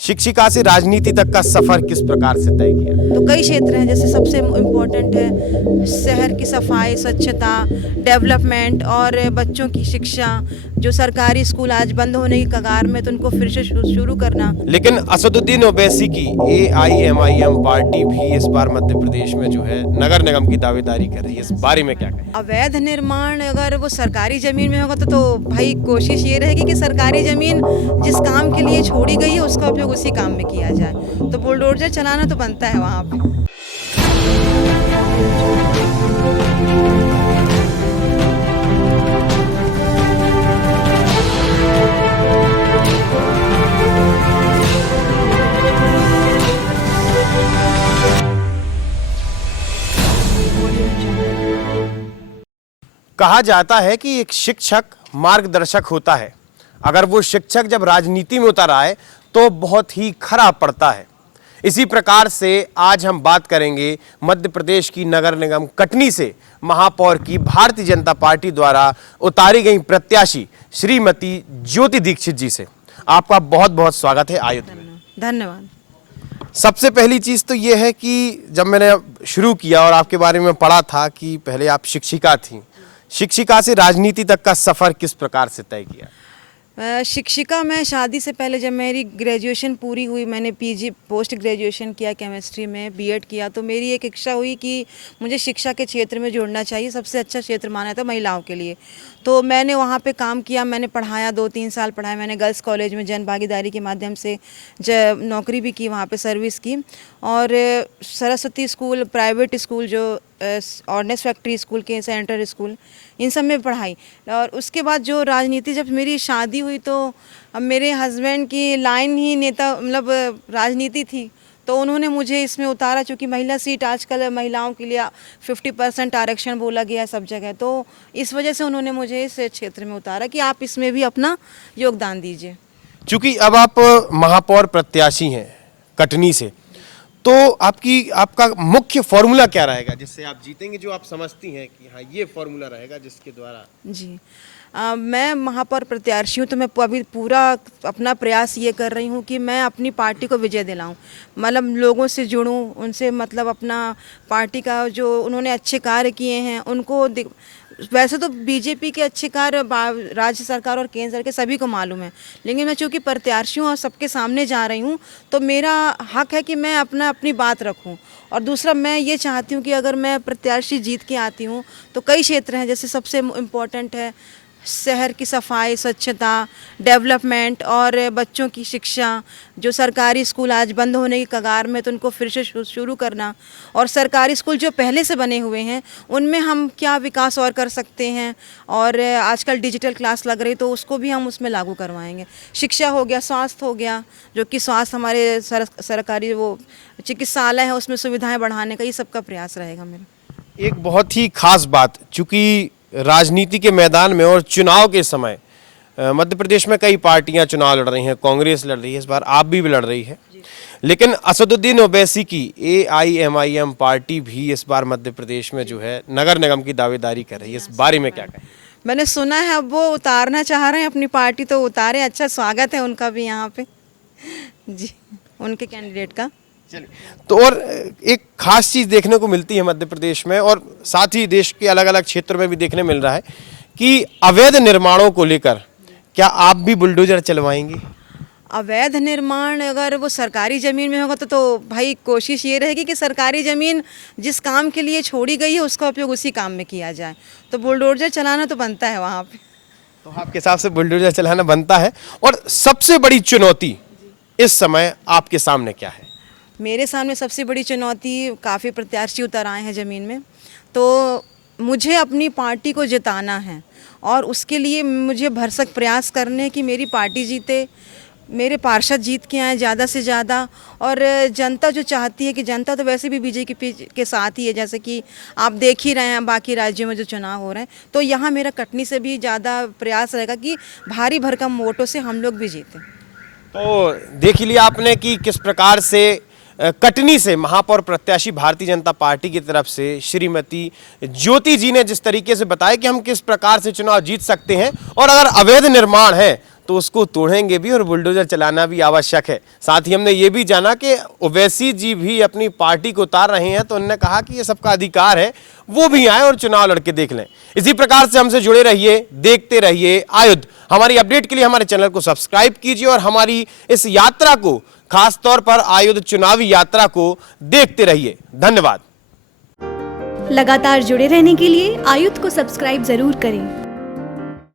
शिक्षिका से राजनीति तक का सफर किस प्रकार से तय किया? तो कई क्षेत्र हैं, जैसे सबसे इम्पोर्टेंट है शहर की सफाई, स्वच्छता, डेवलपमेंट और बच्चों की शिक्षा। जो सरकारी स्कूल आज बंद होने की कगार में, तो उनको फिर से शुरू करना। लेकिन असदुद्दीन ओवैसी की AIMIM पार्टी भी इस बार मध्य प्रदेश में जो है नगर निगम की दावेदारी कर रही है, इस बारे में क्या कहें? अवैध निर्माण अगर वो सरकारी ज़मीन में होगा तो भाई कोशिश ये रहेगी कि सरकारी ज़मीन जिस काम के लिए छोड़ी गई है उसका उपयोग उसी काम में किया जाए। तो बुलडोजर चलाना तो बनता है वहाँ पे। कहा जाता है कि एक शिक्षक मार्गदर्शक होता है। अगर वो शिक्षक जब राजनीति में उतर आए तो बहुत ही खराब पड़ता है। इसी प्रकार से आज हम बात करेंगे मध्य प्रदेश की नगर निगम कटनी से महापौर की भारतीय जनता पार्टी द्वारा उतारी गई प्रत्याशी श्रीमती ज्योति दीक्षित जी से। आपका बहुत बहुत स्वागत है आयुध में। धन्यवाद। सबसे पहली चीज़ तो ये है कि जब मैंने शुरू किया और आपके बारे में पढ़ा था कि पहले आप शिक्षिका थीं, शिक्षिका से राजनीति तक का सफ़र किस प्रकार से तय किया? शिक्षिका मैं शादी से पहले, जब मेरी ग्रेजुएशन पूरी हुई, मैंने PG पोस्ट ग्रेजुएशन किया केमिस्ट्री में, B.Ed किया, तो मेरी एक इच्छा हुई कि मुझे शिक्षा के क्षेत्र में जुड़ना चाहिए। सबसे अच्छा क्षेत्र माना था महिलाओं के लिए। तो मैंने वहाँ पे काम किया, मैंने पढ़ाया, 2-3 साल पढ़ाया। मैंने गर्ल्स कॉलेज में जन भागीदारी के माध्यम से नौकरी भी की, वहाँ पे सर्विस की। और सरस्वती स्कूल, प्राइवेट स्कूल, जो ऑर्डिनेंस फैक्ट्री स्कूल के सेंट्रल स्कूल, इन सब में पढ़ाई। और उसके बाद जो राजनीति, जब मेरी शादी हुई तो अब मेरे हस्बैंड की लाइन ही नेता मतलब राजनीति थी, तो उन्होंने मुझे इसमें उतारा। चूँकि महिला सीट आजकल महिलाओं के लिए 50% आरक्षण बोला गया है सब जगह, तो इस वजह से उन्होंने मुझे इस क्षेत्र में उतारा कि आप इसमें भी अपना योगदान दीजिए। चूँकि अब आप महापौर प्रत्याशी हैं कटनी से, तो आपका मुख्य फॉर्मूला क्या रहेगा जिससे आप जीतेंगे, जो आप समझती हैं कि हाँ ये फॉर्मूला रहेगा जिसके द्वारा? जी, मैं महापौर प्रत्याशी हूँ, तो मैं अभी पूरा अपना प्रयास ये कर रही हूँ कि मैं अपनी पार्टी को विजय दिलाऊं। मतलब लोगों से जुड़ूं, उनसे मतलब अपना पार्टी का जो उन्होंने अच्छे कार्य किए हैं उनको वैसे तो बीजेपी के अच्छे कार्य राज्य सरकार और केंद्र सरकार के सभी को मालूम है, लेकिन मैं चूँकि प्रत्याशी हूँ और सबके सामने जा रही हूँ, तो मेरा हक है कि मैं अपनी बात रखूँ। और दूसरा, मैं ये चाहती हूँ कि अगर मैं प्रत्याशी जीत के आती हूँ तो कई क्षेत्र हैं, जैसे सबसे इम्पोर्टेंट है शहर की सफाई, स्वच्छता, डेवलपमेंट और बच्चों की शिक्षा। जो सरकारी स्कूल आज बंद होने की कगार में, तो उनको फिर से शुरू करना। और सरकारी स्कूल जो पहले से बने हुए हैं उनमें हम क्या विकास और कर सकते हैं। और आजकल डिजिटल क्लास लग रही, तो उसको भी हम उसमें लागू करवाएंगे। शिक्षा हो गया, स्वास्थ्य हो गया, जो कि स्वास्थ्य हमारे सरकारी वो चिकित्सालय है उसमें सुविधाएँ बढ़ाने का, ये सबका प्रयास रहेगा मेरा। एक बहुत ही खास बात, चूँकि राजनीति के मैदान में और चुनाव के समय मध्य प्रदेश में कई पार्टियां चुनाव लड़ रही हैं, कांग्रेस लड़ रही है, इस बार आप भी लड़ रही है, लेकिन असदुद्दीन ओवैसी की AIMIM पार्टी भी इस बार मध्य प्रदेश में जो है नगर निगम की दावेदारी कर रही है, इस बारे में क्या कहें? मैंने सुना है अब वो उतारना चाह रहे हैं अपनी पार्टी, तो उतारे। अच्छा, स्वागत है उनका भी यहाँ पे जी, उनके कैंडिडेट का। चलिए, तो और एक खास चीज़ देखने को मिलती है मध्य प्रदेश में और साथ ही देश के अलग अलग क्षेत्रों में भी देखने मिल रहा है कि अवैध निर्माणों को लेकर क्या आप भी बुलडोजर चलवाएंगे? अवैध निर्माण अगर वो सरकारी ज़मीन में होगा तो भाई कोशिश ये रहेगी कि सरकारी ज़मीन जिस काम के लिए छोड़ी गई है उसका उपयोग उसी काम में किया जाए। तो बुलडोजर चलाना तो बनता है वहाँ पे। तो आपके हिसाब से बुलडोजर चलाना बनता है। और सबसे बड़ी चुनौती इस समय आपके सामने क्या है? मेरे सामने सबसे बड़ी चुनौती, काफ़ी प्रत्याशी उतर आए हैं ज़मीन में, तो मुझे अपनी पार्टी को जिताना है और उसके लिए मुझे भरसक प्रयास करने हैं कि मेरी पार्टी जीते, मेरे पार्षद जीत के आए ज़्यादा से ज़्यादा। और जनता जो चाहती है कि जनता तो वैसे भी बीजेपी के साथ ही है, जैसे कि आप देख ही रहे हैं बाकी राज्यों में जो चुनाव हो रहे हैं, तो यहाँ मेरा कटनी से भी ज़्यादा प्रयास रहेगा कि भारी भरकम वोटों से हम लोग भी जीतें। तो देख लिया आपने कि किस प्रकार से कटनी से महापौर प्रत्याशी भारतीय जनता पार्टी की तरफ से श्रीमती ज्योति जी ने जिस तरीके से बताया कि हम किस प्रकार से चुनाव जीत सकते हैं और अगर अवैध निर्माण है तो उसको तोड़ेंगे भी और बुलडोजर चलाना भी आवश्यक है। साथ ही हमने ये भी जाना कि ओवैसी जी भी अपनी पार्टी को उतार रहे हैं, तो उन्होंने कहा कि ये सबका अधिकार है, वो भी आए और चुनाव लड़के देख लें। इसी प्रकार से हमसे जुड़े रहिए, देखते रहिए आयुध। हमारी अपडेट के लिए हमारे चैनल को सब्सक्राइब कीजिए और हमारी इस यात्रा को, खास तौर पर आयुध चुनावी यात्रा को देखते रहिए। धन्यवाद। लगातार जुड़े रहने के लिए आयुध को सब्सक्राइब जरूर करें।